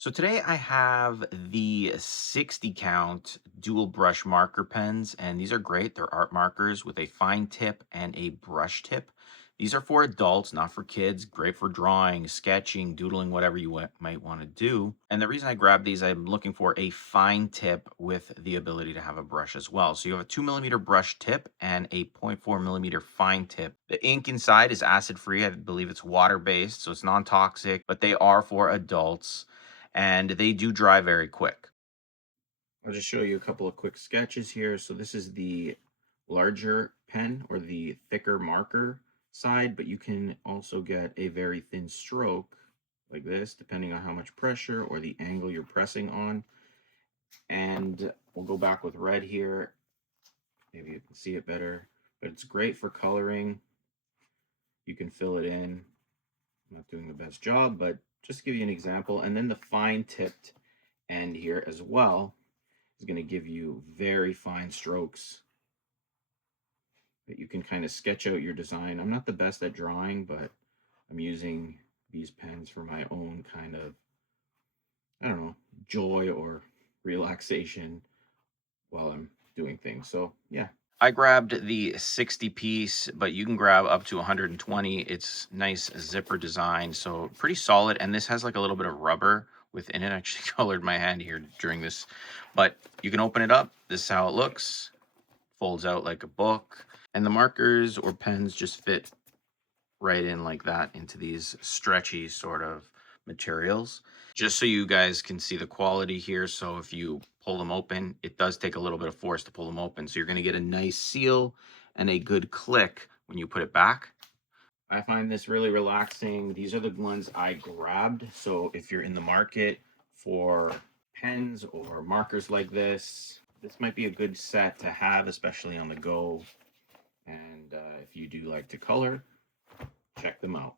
So today I have the 60 count dual brush marker pens, and these are great. They're art markers with a fine tip and a brush tip. These are for adults, not for kids. Great for drawing, sketching, doodling, whatever you might want to do. And the reason I grabbed these, I'm looking for a fine tip with the ability to have a brush as well. So you have a 2 millimeter brush tip and a 0.4 millimeter fine tip. The ink inside is acid free. I believe it's water based, so it's non toxic, but they are for adults and they do dry very quick. I'll just show you a couple of quick sketches here. So this is the larger pen or the thicker marker side, but you can also get a very thin stroke like this, depending on how much pressure or the angle you're pressing on. And we'll go back with red here. Maybe you can see it better, but it's great for coloring. You can fill it in. I'm not doing the best job, but just to give you an example. And then the fine tipped end here as well is going to give you very fine strokes that you can kind of sketch out your design. I'm not the best at drawing, but I'm using these pens for my own kind of, I don't know, joy or relaxation while I'm doing things. So, yeah. I grabbed the 60 piece, but you can grab up to 120. It's nice zipper design, so pretty solid. And this has like a little bit of rubber within it. I actually colored my hand here during this, but you can open it up. This is how it looks. Folds out like a book. And the markers or pens just fit right in like that into these stretchy sort of materials. Just so you guys can see the quality here. So if you pull them open, it does take a little bit of force to pull them open. So you're going to get a nice seal and a good click when you put it back. I find this really relaxing. These are the ones I grabbed. So if you're in the market for pens or markers like this might be a good set to have, especially on the go. And if you do like to color, check them out.